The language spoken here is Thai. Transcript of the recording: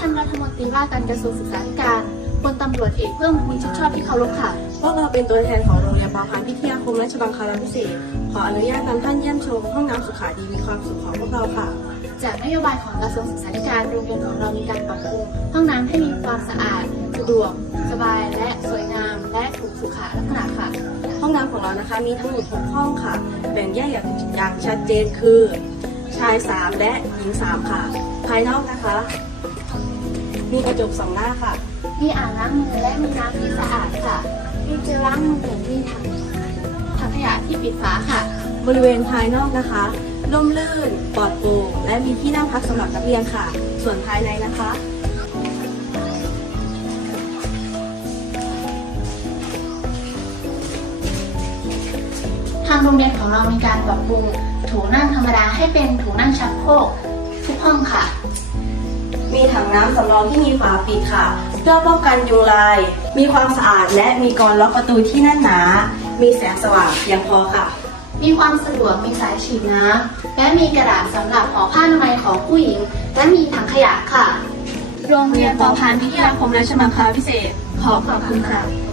ท่านรัฐมนตรีว่าการกระทรวงศึกษาธิการพลตำรวจเอกเพิ่มพูนชิดชอบที่เคารพค่ะ พวกเราเป็นตัวแทนของโรงเรียนปอพานพิทยาคมราชบังคลาพิเศษกขออนุญาตนำท่านเยี่ยมชมห้องน้ำสุขาดีมีความสุขของพวกเราค่ะ จากนโยบายของกระทรวงศึกษาธิการโรงเรียนของเรามีการปรับปรุงห้องน้ำให้มีความสะอาดสะดวกสบายและสวยงาม และถูกสุขลักษณะค่ะ ห้องน้ำของเรานะคะมีทั้งหมด6ห้องค่ะ แบ่งแยกอย่างอย่างชัดเจนคือ ชาย 3 และหญิง 3 ค่ะ ภายนอกนะคะ มีกระจกสองหน้าค่ะ มีอ่างล้างมือและมีน้ำที่สะอาดค่ะ มีเจลล้างมือมีถังถังขยะที่ปิดฝาค่ะ บริเวณภายนอกนะคะร่มรื่นปลอดโปร่งและมีที่นั่งพักสำหรับนักเรียนค่ะ ส่วนภายในนะคะ ทางโรงเรียนของเรามีการปรับปรุงถูนั่งธรรมดาให้เป็นถูนั่งชักโครกทุกห้องค่ะ มีถังน้ำสำรองที่มีฝาปิดค่ะ เพื่อป้องกันยุงลาย มีความสะอาดและมีกรล็อกประตูที่แน่นหนา มีแสงสว่างเพียงพอค่ะ มีความสะดวกมีสายฉีดน้ำและมีกระดาษสำหรับห่อผ้าอนามัยของผู้หญิง และมีถังขยะค่ะ โรงเรียนปอพานพิทยาคมราชมังคลาพิเศษขอขอบคุณค่ะ